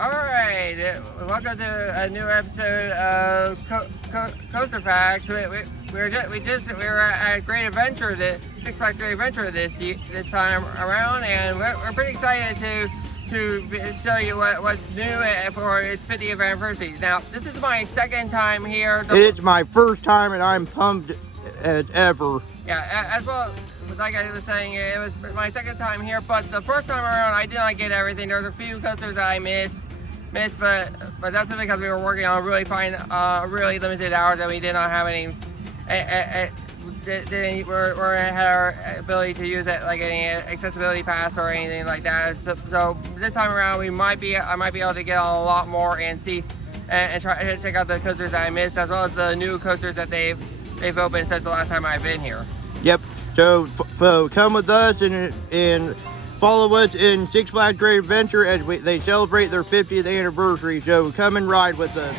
Alright, welcome to a new episode of CoasterFaQs. We were at Great Adventure, the Six Flags Great Adventure this time around, and we're pretty excited to show you what's new for its 50th anniversary. Now, this is my second time here. It's my first time, and I'm pumped as ever. Yeah, as well. Like I was saying, it was my second time here, but the first time around I did not get everything. There was a few coasters that I missed, but that's because we were working on really limited hours and we did not have any. We had our ability to use it like any accessibility pass or anything like that. So this time around, I might be able to get on a lot more and see and try to check out the coasters that I missed, as well as the new coasters that they've opened since the last time I've been here. Yep. So come with us and follow us in Six Flags Great Adventure as they celebrate their 50th anniversary. So come and ride with us.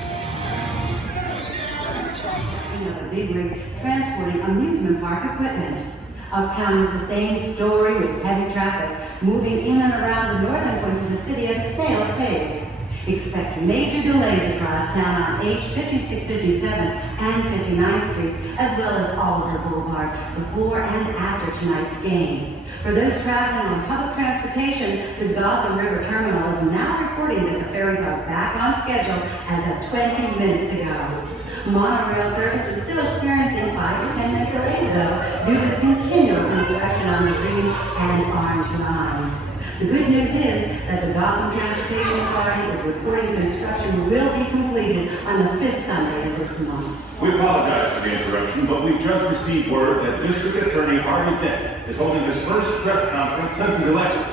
A big rig transporting amusement park equipment. Uptown is the same story with heavy traffic moving in and around the northern points of the city at a snail's pace. Expect major delays across town on H, 56, 57, and 59 streets, as well as Oliver Boulevard, before and after tonight's game. For those traveling on public transportation, the Gotham River Terminal is now reporting that the ferries are back on schedule as of 20 minutes ago. Monorail service is still experiencing 5 to 10 minute delays, though, due to the continual construction on the green and orange lines. The good news is that the Gotham Transportation Authority is reporting construction will be completed on the 5th Sunday of this month. We apologize for the interruption, but we've just received word that District Attorney Harvey Dent is holding his first press conference since his election.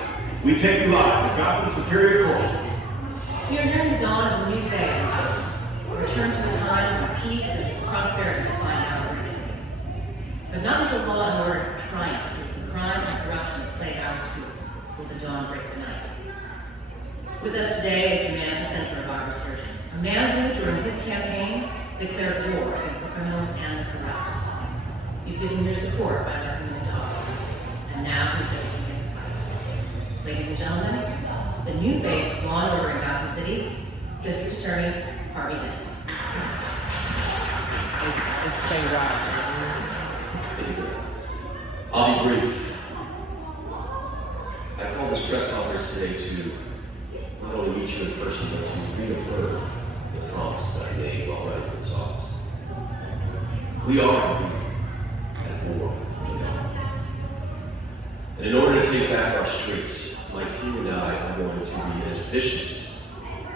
We take you live to Gotham Superior Court. We are nearing the dawn of a new day. A return to a time when peace and prosperity will find our city. But not until law and order triumph with the crime and corruption that plague our streets will the dawn break the night. With us today is the man at the center of our resurgence, a man who, during his campaign, declared war against the criminals and the corrupt. You've given your support by letting him into office, and now he's going to take the fight. Ladies and gentlemen, the new face of law and order in Gotham City, District Attorney Harvey Dent. I'll be brief. I called this press conference today to not only meet you in person, but to reaffirm the promise that I made while running for this office. We are at war in Gotham. And in order to take back our streets, my team and I are going to be as vicious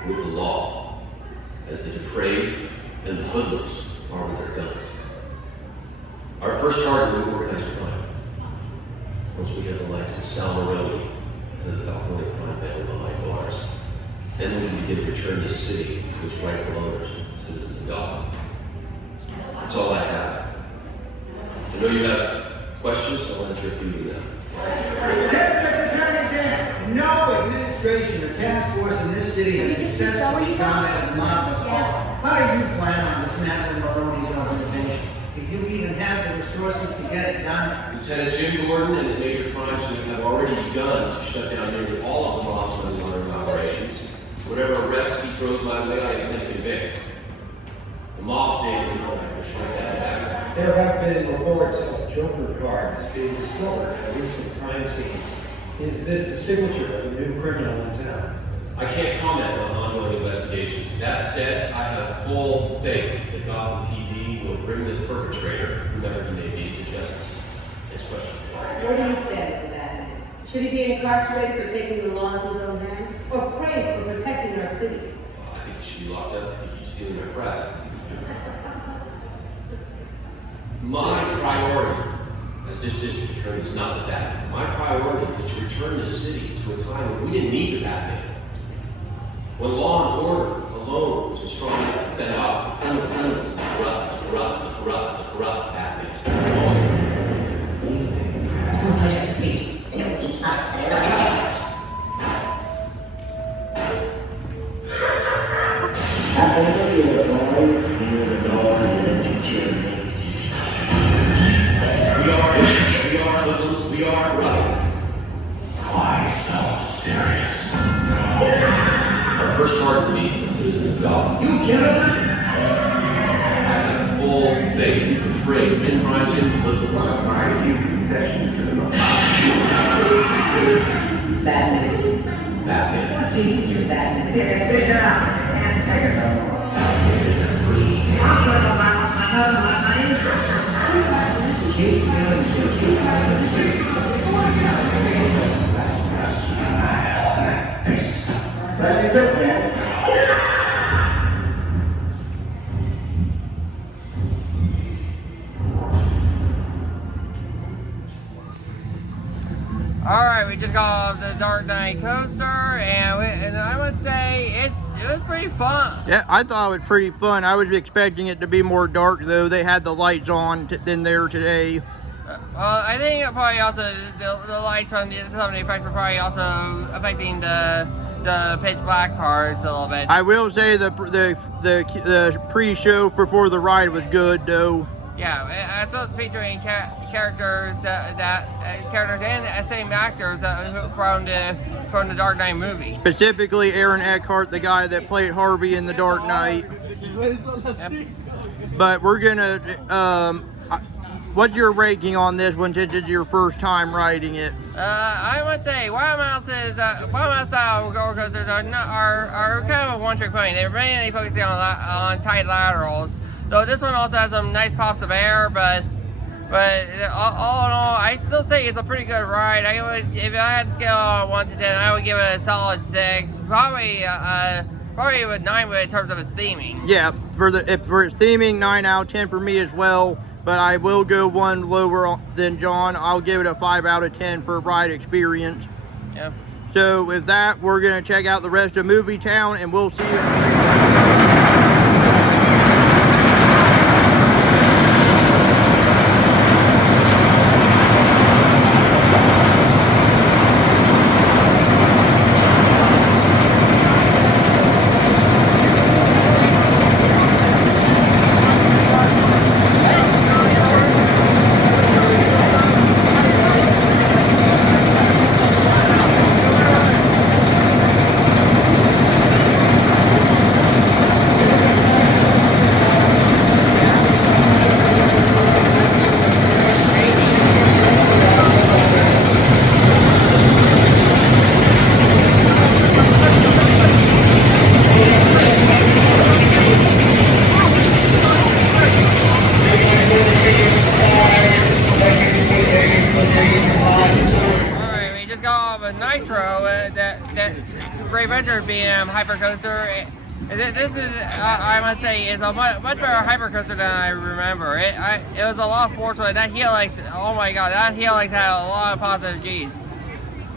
with the law as the depraved and the hoodlums are with their guns. Our first target will be organized crime. Once we get the likes of Sal Morelli and the Falcone crime family behind bars, then we can begin to return this city to its rightful owners, citizens of Gotham. That's all I have. I know you have questions, so I'll answer a few of them. District Attorney Dent, no administration or task force in this city has successfully combated mob assault. How do you plan on dismantling Maroney's organization? Do you even have the resources to get it done? Lieutenant Jim Gordon and his major crimes unit have already begun to shut down nearly all of the mob's money laundering operations. Whatever arrests he throws my way, I intend to convict. The mob's days are over. I can shrink that back. There have been reports of Joker cards being discovered at recent crime scenes. Is this the signature of the new criminal in town? I can't comment on ongoing investigations. That said, I have full faith that Gotham PD will bring this perpetrator, whoever he may be, to justice. Next question. Where do you stand with that man? Should he be incarcerated for taking the law into his own hands, or praised for protecting our city? Well, I think he should be locked up if he keeps stealing our press. My priority as this district attorney is not the Batman. My priority is to return this city to a time when we didn't need the Batman. When law and order alone was strong enough to fend off the criminals, the corrupt Batman. Sometimes you have to feed till each other. We are hoodlums, we are corrupt. Why so serious? Our first target will be the citizens of Gotham. I have full faith in the trade in Horizon. Batman. Batman. All right, we just got off the Dark Knight coaster, and I would say it was pretty fun. Yeah, I thought it was pretty fun. I was expecting it to be more dark, though. They had the lights on in there today. Well, I think it probably also the lights on some of the effects were probably also affecting the pitch black parts a little bit. I will say the pre-show before the ride was good, though. Yeah, as well as featuring characters characters and the same actors from the Dark Knight movie. Specifically, Aaron Eckhart, the guy that played Harvey in the Dark Knight. Yep. But we're gonna. What's your ranking on this one since it's your first time riding it? I would say Wild Mouse style roller coasters are kind of a one-trick pony. They're mainly focusing on tight laterals. Though this one also has some nice pops of air, but all in all, I still say it's a pretty good ride. If I had to scale on 1 to 10, I would give it a solid 6. Probably with 9 in terms of its theming. Yeah, for its theming, 9 out of 10 for me as well. But I will go one lower than John. I'll give it a 5 out of 10 for ride experience. Yeah. So with that, we're gonna check out the rest of Movie Town, and we'll see you. Great Adventure BM Hypercoaster. This is, I must say, is a much better hypercoaster than I remember. It was a lot of force with it. That helix, oh my god, that helix had a lot of positive G's.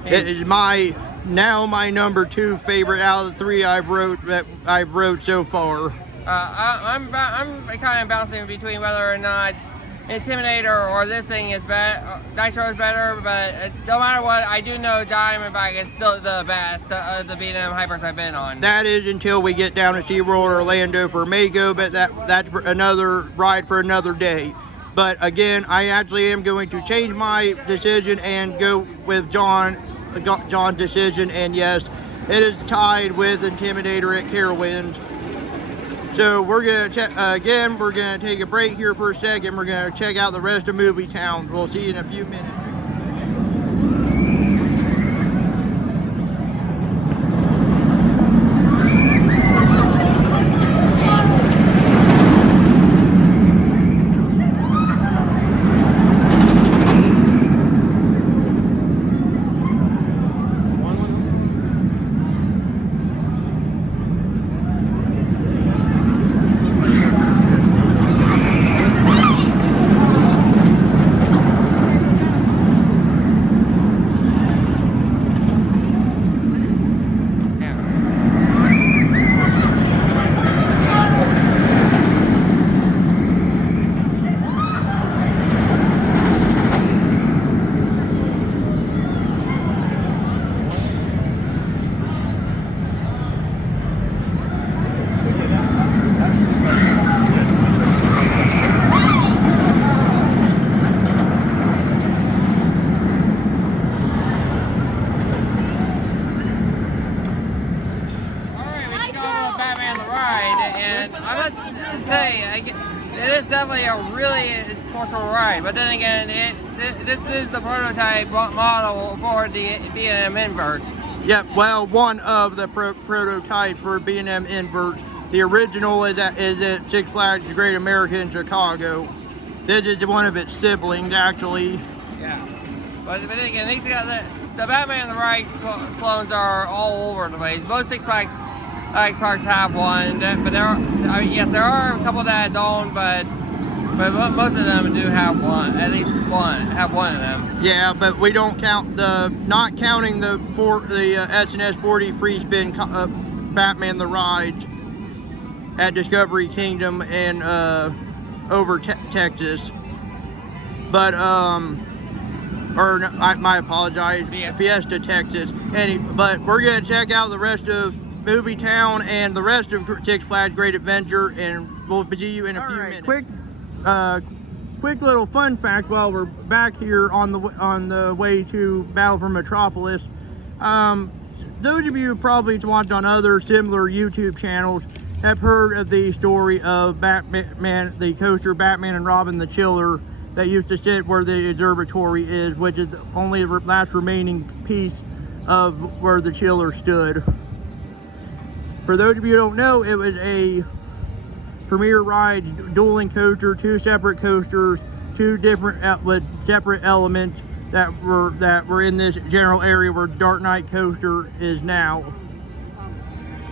It is my number 2 favorite out of the 3 I've rode so far. I'm kind of bouncing between whether or not Intimidator or this thing is better. Nitro is better, but no matter what, I do know Diamondback is still the best of the B&M Hypers I've been on. That is until we get down to SeaWorld Orlando for Mako, but that's another ride for another day. But again, I actually am going to change my decision and go with John's decision, and yes, it is tied with Intimidator at Carowinds. So we're gonna take a break here for a second. We're gonna check out the rest of Movie Town. We'll see you in a few minutes. ride, and I must say, it is definitely a really forceful ride. But then again, this is the prototype model for the B&M invert. Yep, well, one of the prototypes for B&M inverts. The original is at Six Flags Great America in Chicago. This is one of its siblings, actually. Yeah, but then again, these got the Batman the Ride clones are all over the place. Most Six Flags parks have one, but there are a couple that don't, but most of them do have one. At least one of them. Yeah, but we don't count not counting the S&S 40 free spin Batman the Ride at Discovery Kingdom and over Texas. But my apologize, Fiesta, Texas. But we're gonna check out the rest of Movie Town and the rest of Six Flags Great Adventure, and we'll see you in a few minutes. Quick little fun fact while we're back here on the way to Battle for Metropolis. Those of you who probably watched on other similar YouTube channels have heard of the story of Batman, the coaster Batman and Robin the Chiller that used to sit where the observatory is, which is the only last remaining piece of where the Chiller stood. For those of you who don't know, it was a Premier Rides dueling coaster, two separate coasters, two different with separate elements that were in this general area where Dark Knight Coaster is now.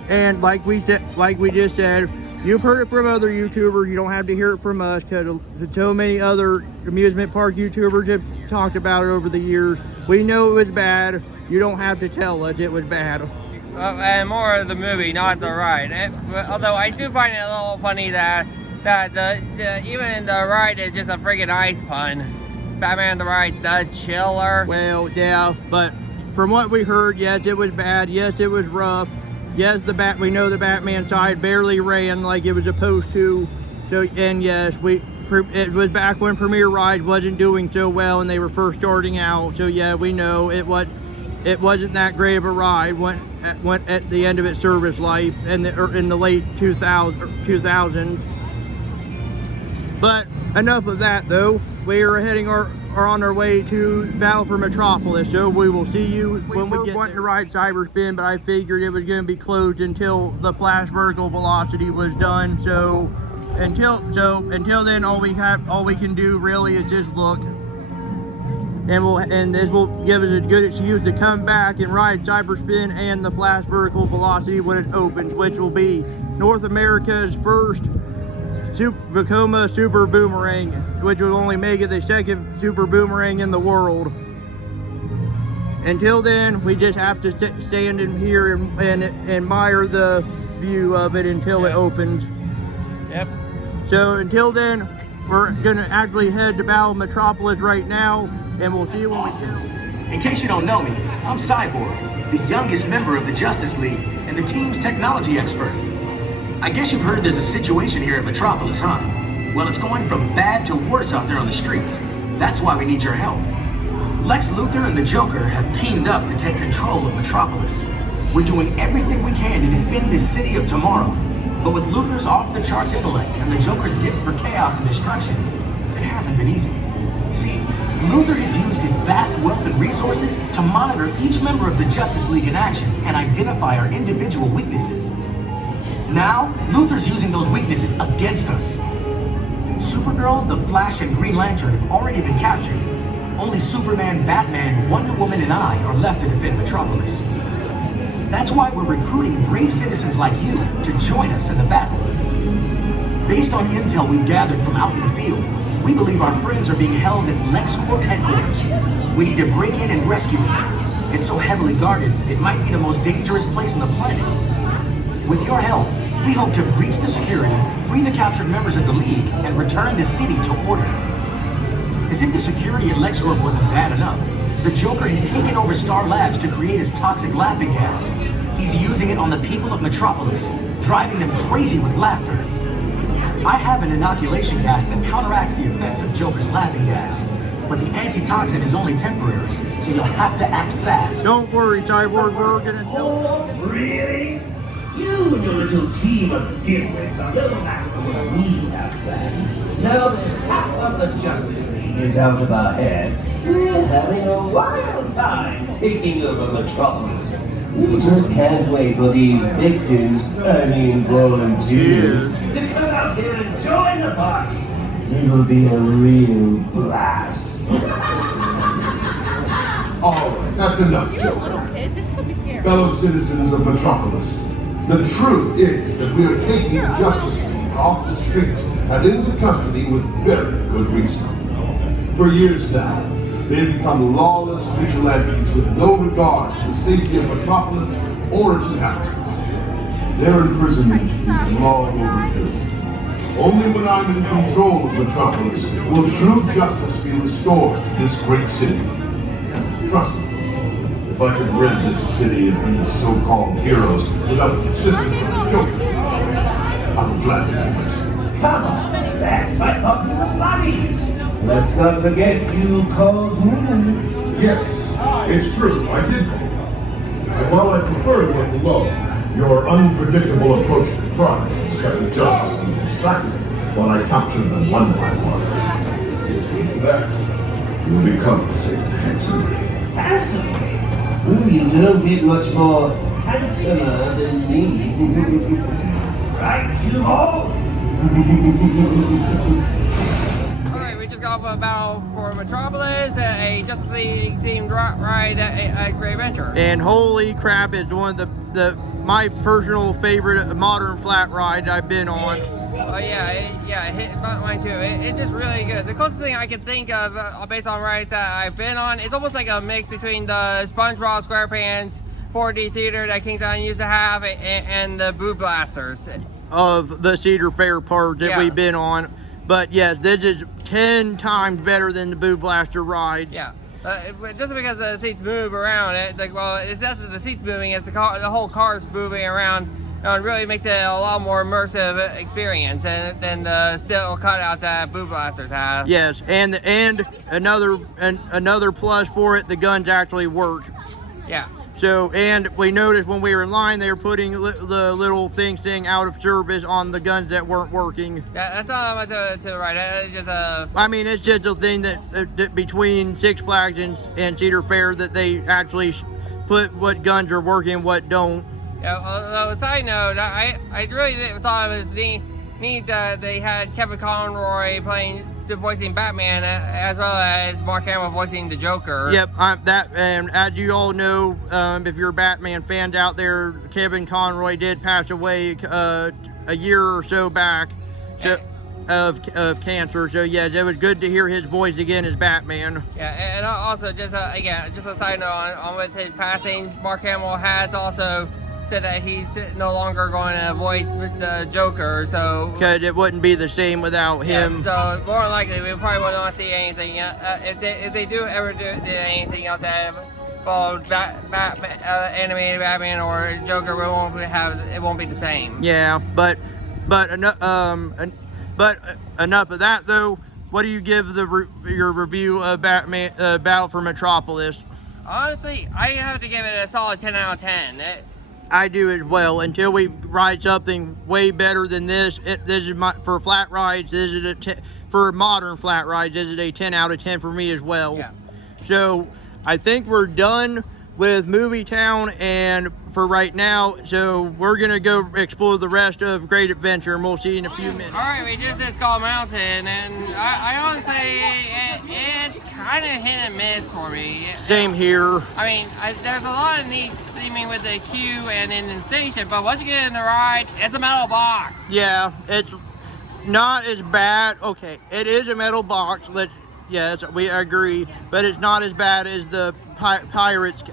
And like we just said, you've heard it from other YouTubers. You don't have to hear it from us, because so many other amusement park YouTubers have talked about it over the years. We know it was bad. You don't have to tell us it was bad. And more of the movie, not the ride. Although I do find it a little funny that even the ride is just a friggin' ice pun. Batman the Ride, the Chiller. Well, yeah, but from what we heard, yes, it was bad. Yes, it was rough. Yes, we know the Batman side barely ran like it was supposed to. So, and yes, it was back when Premier Ride wasn't doing so well and they were first starting out. So yeah, we know it wasn't that great of a ride. Went at the end of its service life in the late 2000s. But enough of that, though. We are are on our way to Battle for Metropolis, so we will see you when we get wanting to ride Cyberspin, but I figured it was going to be closed until the Flash Vertical Velocity was done. So until then, all we can do really is just look, and this will give us a good excuse to come back and ride Cyberspin and the Flash Vertical Velocity when it opens, which will be North America's first Vekoma Super Boomerang, which will only make it the second Super Boomerang in the world. Until then, we just have to stand in here and admire the view of it until it opens. Yep. So until then, we're gonna actually head to Battle Metropolis right now, and we'll see you when we do. In case you don't know me, I'm Cyborg, the youngest member of the Justice League and the team's technology expert. I guess you've heard there's a situation here at Metropolis, huh? Well, it's going from bad to worse out there on the streets. That's why we need your help. Lex Luthor and the Joker have teamed up to take control of Metropolis. We're doing everything we can to defend this city of tomorrow. But with Luthor's off-the-charts intellect and the Joker's gifts for chaos and destruction, it hasn't been easy. See, Luthor has used his vast wealth and resources to monitor each member of the Justice League in action and identify our individual weaknesses. Now, Luthor's using those weaknesses against us. Supergirl, the Flash, and Green Lantern have already been captured. Only Superman, Batman, Wonder Woman, and I are left to defend Metropolis. That's why we're recruiting brave citizens like you to join us in the battle. Based on intel we've gathered from out in the field, we believe our friends are being held at LexCorp headquarters. We need to break in and rescue them. It's so heavily guarded, it might be the most dangerous place on the planet. With your help, we hope to breach the security, free the captured members of the League, and return the city to order. As if the security at LexCorp wasn't bad enough, the Joker has taken over Star Labs to create his toxic laughing gas. He's using it on the people of Metropolis, driving them crazy with laughter. I have an inoculation gas that counteracts the effects of Joker's laughing gas, but the antitoxin is only temporary, so you'll have to act fast. Don't worry, Cyborg, we're gonna kill. Really? You and your little team of dimwits are no match for what we have planned. Now that half of the Justice League is out of our head, we're having a wild time taking over Metropolis. We just can't wait for these victims, volunteers, to come out here and join the party. It'll be a real blast. All right, that's enough, Joker. Fellow citizens of Metropolis, the truth is that we are taking the Justice League off the streets and into custody with very good reason. For years now, they've become lawless vigilantes with no regard for the safety of Metropolis or its inhabitants. Their imprisonment is long overdue. Only when I'm in control of Metropolis will true justice be restored to this great city. Trust me, if I could rid this city of these so-called heroes without the assistance of the Joker, I would gladly do it. Come on, Max, I thought we were buddies. Let's not forget you called me. Yes, it's true, I did. And while I prefer to work alone, your unpredictable approach to crime has kept the Justice League distracted while I capture them one by one. After that, you will become the same handsomely. Handsomely? Oh, you don't get much more handsomer than me. Right, you all? Alright, we just got off a battle for Metropolis, a Justice League themed ride at Great Adventure. And holy crap, it's one of my personal favorite modern flat rides I've been on. Oh yeah, it hit mine too. It's just really good. The closest thing I can think of based on rides that I've been on, it's almost like a mix between the SpongeBob SquarePants 4D theater that Kingstown used to have and the Boo Blasters of the Cedar Fair park that we've been on. But yes, this is 10 times better than the Boo Blaster ride. Yeah. Just because the seats move around, it's just the seats moving, it's the whole car's moving around. It really makes it a lot more immersive experience than the still cutout that Boo Blasters have. Yes, and another plus for it, the guns actually work. Yeah. So, and we noticed when we were in line, they were putting the little thing saying out of service on the guns that weren't working. Yeah, that's not much to the right. It's just I mean, it's just a thing that between Six Flags and Cedar Fair that they actually put what guns are working and what don't. Yeah, on a side note, I really thought it was neat that they had Kevin Conroy voicing Batman as well as Mark Hamill voicing the Joker. Yep, and as you all know, if you're Batman fans out there, Kevin Conroy did pass away a year or so back of cancer. So yes, it was good to hear his voice again as Batman. Yeah, and also just a side note on with his passing, Mark Hamill has also said that he's no longer going to voice the Joker, so because it wouldn't be the same without him. So more than likely, we probably will not see anything if they do ever do anything else that involves animated Batman or Joker. It won't be the same. Yeah, but enough of that though. What do you give your review of Batman Battle for Metropolis? Honestly, I have to give it a solid 10 out of 10. I do as well. Until we ride something way better than this. This is for flat rides. This is for modern flat rides. This is a 10 out of 10 for me as well. Yeah. So I think we're done with Movie Town, and for right now, so we're gonna go explore the rest of Great Adventure, and we'll see you in a few minutes. All right, we just did Skull Mountain, and I honestly, it's kind of hit and miss for me. Same here. I mean, there's a lot of neat theming with the queue and in the station, but once you get in the ride, it's a metal box. Yeah, it's not as bad. Okay, it is a metal box. Yes, we agree, but it's not as bad as the Pirates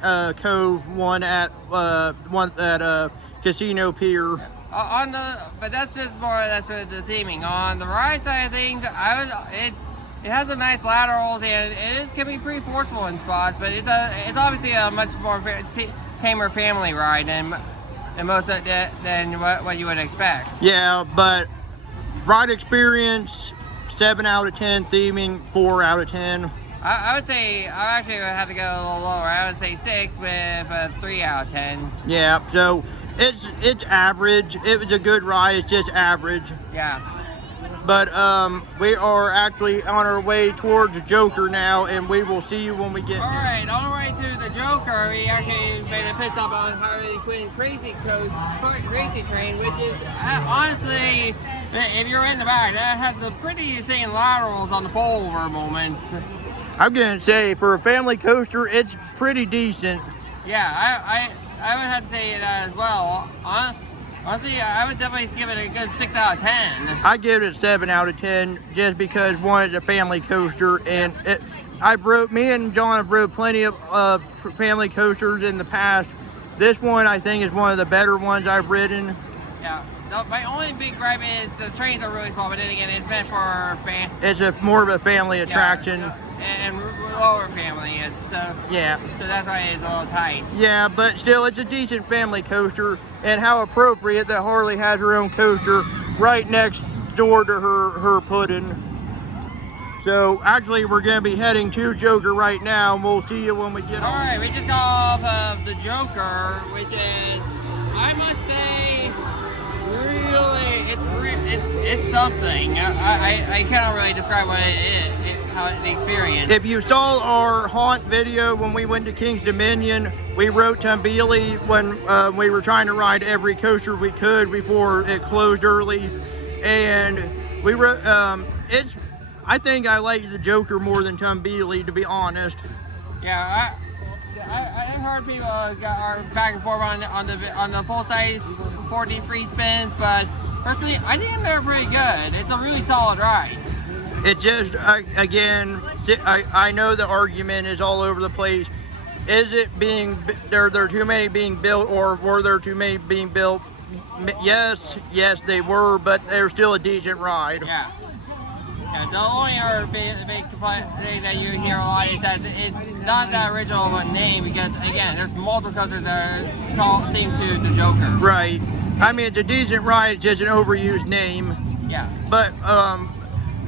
Cove one at Casino Pier. But that's just more or less for the theming. On the ride side of things, it has a nice laterals and can be pretty forceful in spots, but it's obviously a much more tamer family ride than what you would expect. Yeah, but ride experience 7 out of 10, theming 4 out of 10. I would say I actually would have to go a little lower. I would say 6 with a 3 out of 10. Yeah, so It's average. It was a good ride. It's just average. Yeah. But we are actually on our way towards Joker now, and we will see you when we get All there. right, on the way to the Joker, we actually made a pit stop on Harley Quinn Crazy Coast Crazy Train, which is honestly, if you're in the back, that has some pretty insane laterals on the pullover moments. I'm gonna say for a family coaster, it's pretty decent. Yeah, I would have to say that as well. Honestly, I would definitely give it a good 6 out of 10. I give it a 7 out of 10 just because one is a family coaster, and me and John have rode plenty of family coasters in the past. This one I think is one of the better ones I've ridden. Yeah. My only big gripe is the trains are really small, but then again, it's meant for fans. It's more of a family attraction. And lower family, and so yeah. So that's why it's a little tight. Yeah, but still, it's a decent family coaster, and how appropriate that Harley has her own coaster right next door to her pudding. So actually, we're gonna be heading to Joker right now, and we'll see you when we get on. All right, we just got off of the Joker, which is, I must say, it's something. I cannot really describe what it is, the experience. If you saw our haunt video when we went to King's Dominion, we rode Tumbili when we were trying to ride every coaster we could before it closed early, and we were. I think I like the Joker more than Tumbili, to be honest. Yeah, I heard people are back and forth on the full size 4D free spins, but personally, I think they're pretty good. It's a really solid ride. It just, again, I know the argument is all over the place. Is it there too many being built, or were there too many being built? Yes, they were, but they're still a decent ride. Yeah. Yeah, the only other big complaint that you hear a lot is that it's not that original of a name, because again, there's multiple coasters that are themed to the Joker. Right. I mean, it's a decent ride, it's just an overused name. Yeah. But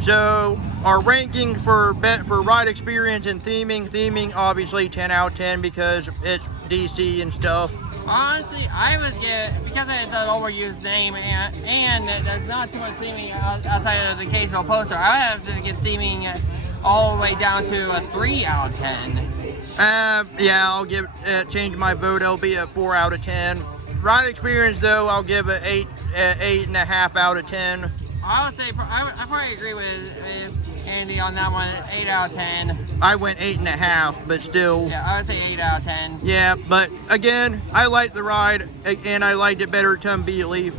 so our ranking for ride experience and theming obviously 10 out of 10 because it's DC and stuff. Honestly, I would give, because it's an overused name and there's not too much theming outside of the occasional poster, I would have to give theming all the way down to a 3 out of 10. Yeah, I'll change my vote. It'll be a 4 out of 10. Ride experience though, I'll give it 8.5 out of 10. I would say, I probably agree with Andy on that one, 8 out of 10. I went 8.5, but still. Yeah, I would say 8 out of 10. Yeah, but again, I liked the ride, and I liked it better at Tumbili.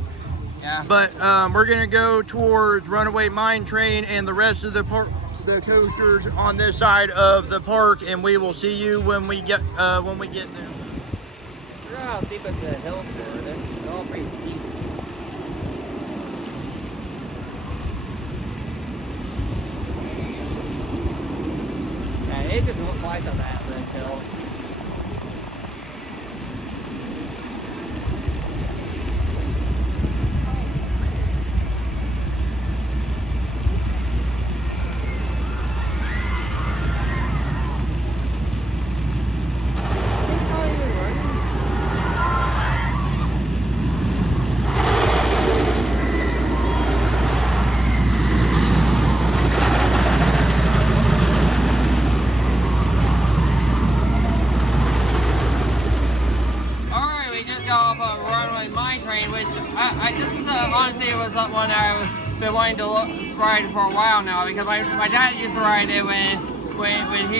Yeah. But we're gonna go towards Runaway Mine Train and the rest of the coasters on this side of the park, and we will see you when we get there. Look how steep the hills were. They're all pretty steep. It just looks like on that hill. Honestly, it was one I've been wanting to ride for a while now, because my dad used to ride it when he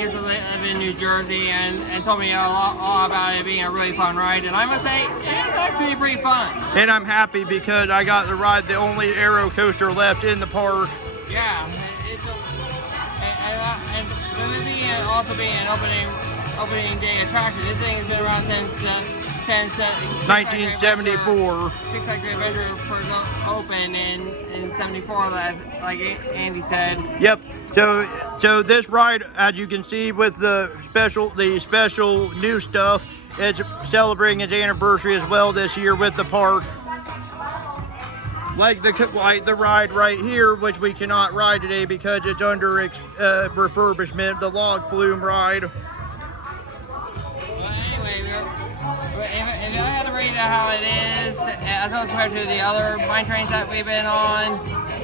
used to live in New Jersey, and told me a lot about it being a really fun ride, and I must say it's actually pretty fun. And I'm happy because I got to ride the only aero coaster left in the park. Yeah, and with it also being an opening day attraction, this thing has been around since 1974. Six Flags Great Adventure first opened in 74, like Andy said. Yep. So this ride, as you can see, with the special new stuff, it's celebrating its anniversary as well this year with the park. Like the ride right here, which we cannot ride today because it's under refurbishment, the log flume ride. Well, anyway, if had to rate it how it is, as well as compared to the other mine trains that we've been on.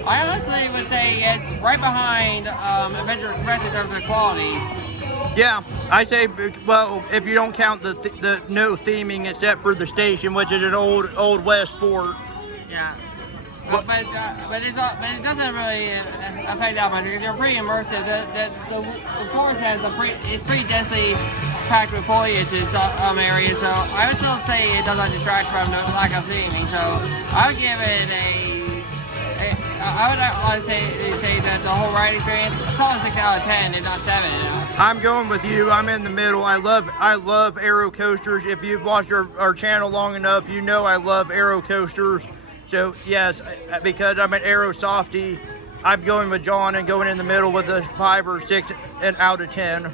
I honestly would say it's right behind Adventure Express in terms of quality. Yeah, I say, well, if you don't count the no theming except for the station, which is an old West Fort. Yeah. But it doesn't really affect that much because you're pretty immersive. The forest has it's pretty densely packed with foliage in some areas, so I would still say it doesn't detract from the lack of theming. So I would give it I would say that the whole ride experience, a solid 6 out of 10, and not 7. You know? I'm going with you. I'm in the middle. I love aero coasters. If you've watched our channel long enough, you know I love aero coasters. So yes, because I'm an aero softie, I'm going with John and going in the middle with a 5 or 6 out of 10. Yeah.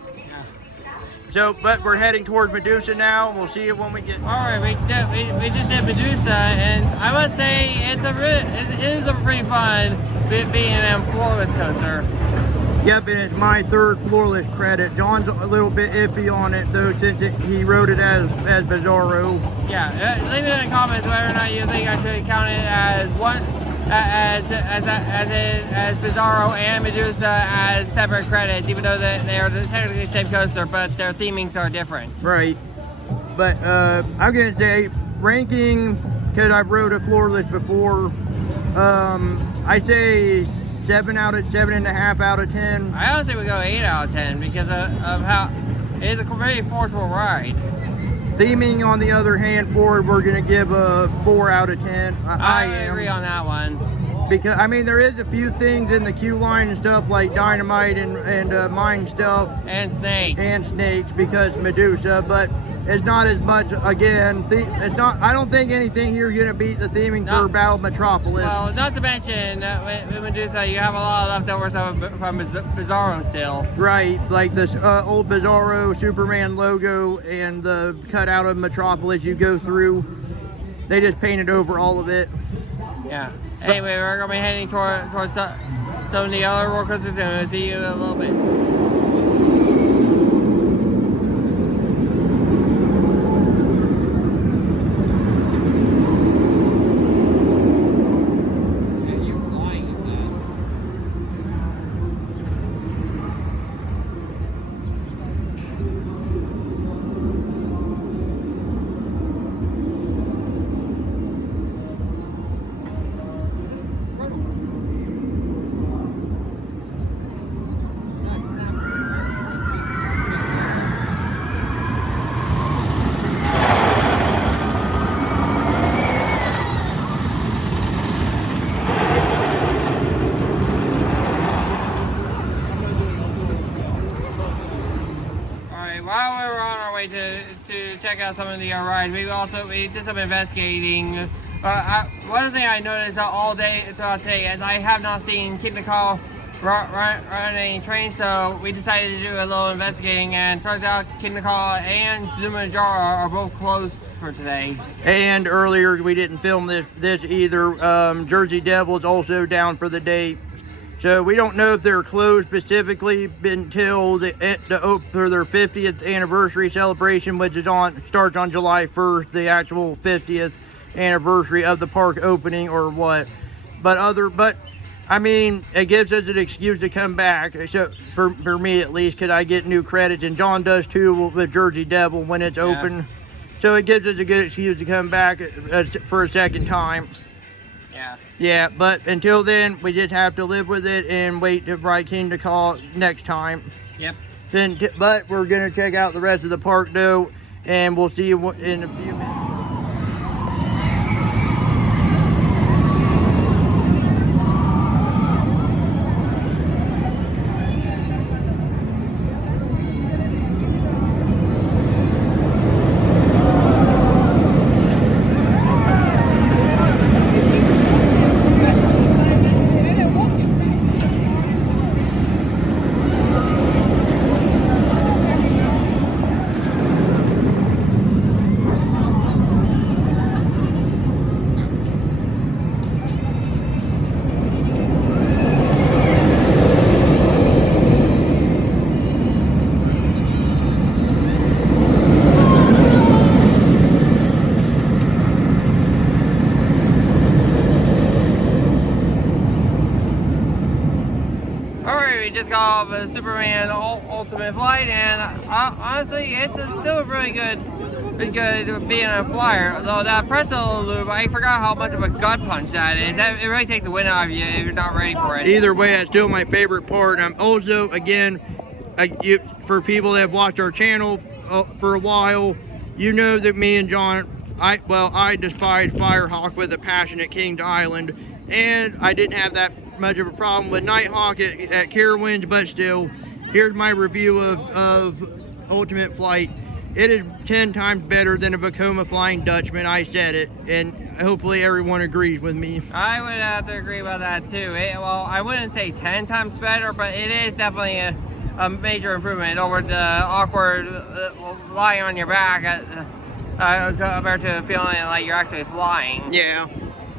So, but we're heading towards Medusa now. We'll see it when we get. All right, we just did Medusa, and I must say it is a pretty fun being an floorless coaster. Yep, and it's my third floorless credit. John's a little bit iffy on it though, since he wrote it as Bizarro. Yeah, leave it in the comments whether or not you think I should count it as as Bizarro and Medusa as separate credits, even though they are technically the same coaster, but their themings are different. Right, but I'm gonna say ranking, because I've rode a floorless before. I say 7.5 out of 10. I honestly would go 8 out of 10 because of how it is a very forceful ride. Theming, on the other hand, forward, we're going to give a 4 out of 10. I agree on that one. Because, I mean, there is a few things in the queue line and stuff like dynamite and mine stuff. And snakes. And snakes, because Medusa, but it's not as much, again, it's not. I don't think anything here is going to beat the theming for Battle of Metropolis. Well, not to mention, with Medusa, you have a lot of leftovers from Bizarro still. Right, like this old Bizarro Superman logo and the cutout of Metropolis you go through. They just painted over all of it. Yeah. Anyway, we're going to be heading towards some of the other roller coasters, and we'll see you in a little bit. While we were on our way to check out some of the rides, we did some investigating. One thing I noticed all day throughout today is I have not seen Kingda Ka run any trains, so we decided to do a little investigating, and turns out Kingda Ka and Zumanjaro are both closed for today. And earlier we didn't film this either. Jersey Devil is also down for the day. So we don't know if they're closed specifically until for their 50th anniversary celebration, which is starts on July 1st, the actual 50th anniversary of the park opening, or what. But I mean, it gives us an excuse to come back. So for me at least, because I get new credits, and John does too with Jersey Devil when it's open. So it gives us a good excuse to come back for a second time. Yeah, but until then, we just have to live with it and wait to ride Kingda Ka next time. Yep. But we're going to check out the rest of the park, though, and we'll see you in a few minutes. just got off a Superman Ultimate Flight, and honestly, it's still really good being a flyer. Although that pretzel loop, I forgot how much of a gut punch that is. It really takes the wind out of you if you're not ready for it. Either way, that's still my favorite part. I'm also, again, for people that have watched our channel for a while, you know that me and John, I despise Firehawk with a passion at Kings Island, and I didn't have that much of a problem with Nighthawk at Carowinds, but still, here's my review of Ultimate Flight. It is 10 times better than a Vekoma Flying Dutchman. I said it, and hopefully everyone agrees with me. I would have to agree about that too. Well, I wouldn't say 10 times better, but it is definitely a major improvement over the awkward lying on your back compared to feeling like you're actually flying. Yeah,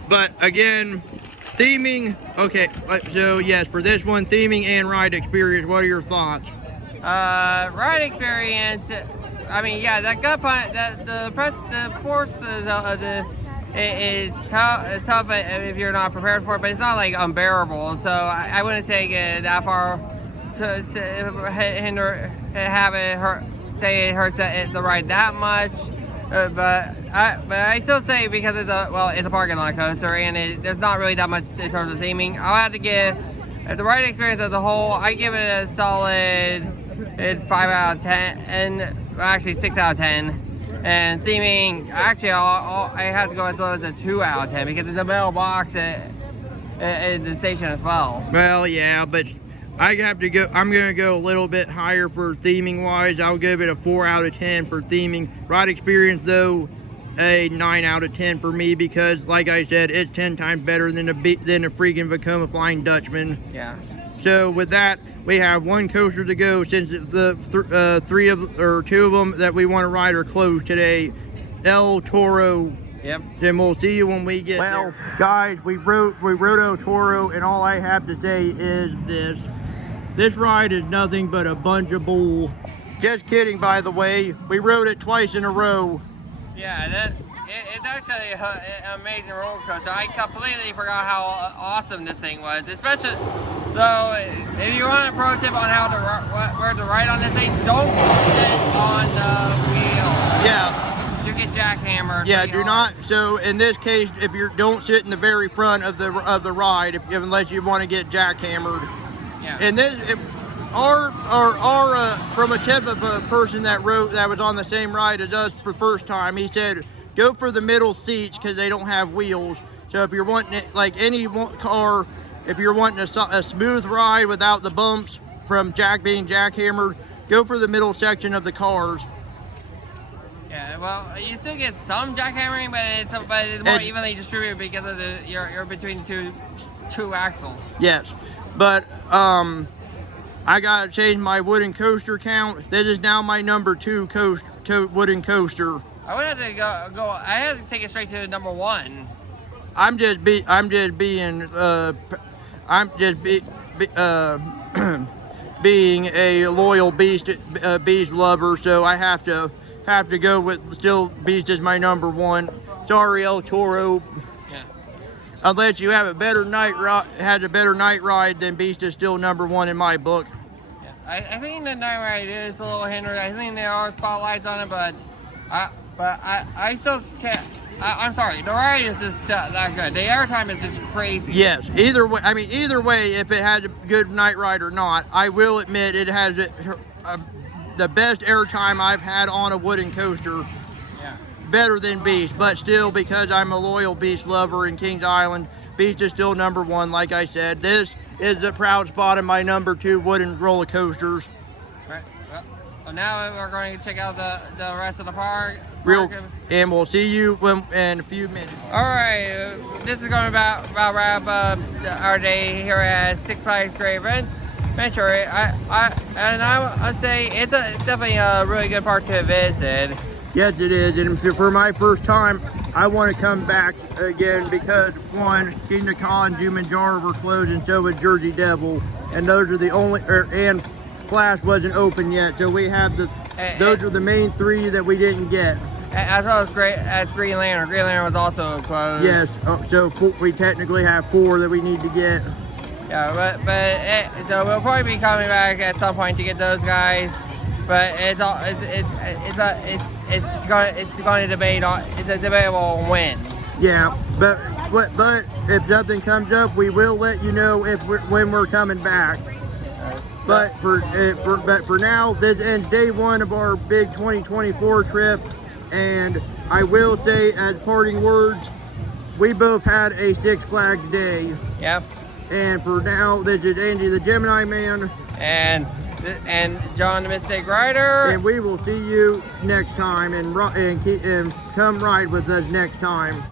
but again, theming, okay, so yes, for this one, theming and ride experience, what are your thoughts? Ride experience, I mean, yeah, that gut punch, the force is tough. It's tough if you're not prepared for it, but it's not like unbearable. So I wouldn't take it that far to have it hurt. Say it hurts the ride that much. But I still say, because it's a parking lot coaster, and there's not really that much in terms of theming. I'll have to give the ride experience as a whole. I give it a solid 5 out of 10, and actually 6 out of 10. And theming, actually, I have to go as low as a 2 out of 10 because it's a metal box at the station as well. Well, yeah, but I have to go. I'm gonna go a little bit higher for theming wise. I'll give it a 4 out of 10 for theming. Ride experience though, a 9 out of 10 for me, because like I said, it's 10 times better than a freaking Vekoma Flying Dutchman. Yeah. So with that, we have one coaster to go, since the two of them that we want to ride are closed today. El Toro. Yep. Then we'll see you when we get there. Well, guys, we rode El Toro, and all I have to say is this. This ride is nothing but a bunch of bull. Just kidding, by the way. We rode it twice in a row. Yeah, it's actually an amazing roller coaster. I completely forgot how awesome this thing was. Especially, though, if you want a pro tip on where to ride on this thing, don't sit on the wheel. Yeah. You get jackhammered. Yeah, do not. So in this case, if you don't sit in the very front of the ride, unless you want to get jackhammered. Yeah. And this, from a tip of a person that was on the same ride as us for the first time, he said, go for the middle seats because they don't have wheels. So if you're wanting it, like any car, if you're wanting a smooth ride without the bumps from being jackhammered, go for the middle section of the cars. Yeah, well, you still get some jackhammering, but it's more evenly distributed because of you're between two axles. Yes, but I gotta change my wooden coaster count. This is now my number 2 wooden coaster. I would have to go. I had to take it straight to number 1. I'm just being being a loyal beast lover, so I have to go with still Beast is my number 1. Sorry, El Toro. Yeah. Unless you have a better night ride, then Beast is still number 1 in my book. Yeah. I think the night ride is a little hindered. I think there are spotlights on it, but I still can't. I'm sorry, the ride is just that good. The airtime is just crazy. Yes, either way, if it has a good night ride or not, I will admit it has the best airtime I've had on a wooden coaster. Yeah. Better than Beast, but still, because I'm a loyal Beast lover in Kings Island, Beast is still number 1, like I said. This is a proud spot in my number 2 wooden roller coasters. Right. Well, now we're going to check out the rest of the park. And we'll see you in a few minutes. All right, this is going to about wrap up our day here at Six Flags Great Adventure. I say it's definitely a really good park to visit. Yes, it is, and for my first time, I want to come back again because, one, Kingda Ka and Jumanjaro were closed, and so was Jersey Devil, and those are the only, and Flash wasn't open yet, so we have those are the main 3 that we didn't get. As well as Green Lantern. Green Lantern was also closed. Yes, so we technically have 4 that we need to get. Yeah, so we'll probably be coming back at some point to get those guys. But it's going to debate on. It's a debatable win. Yeah, but if nothing comes up, we will let you know when we're coming back. But for now, this ends day one of our big 2024 trip, and I will say as parting words, we both had a Six Flags day. Yep. And for now, this is Andy the Gemini Man. And John the Mistake Rider. And we will see you next time, and come ride with us next time.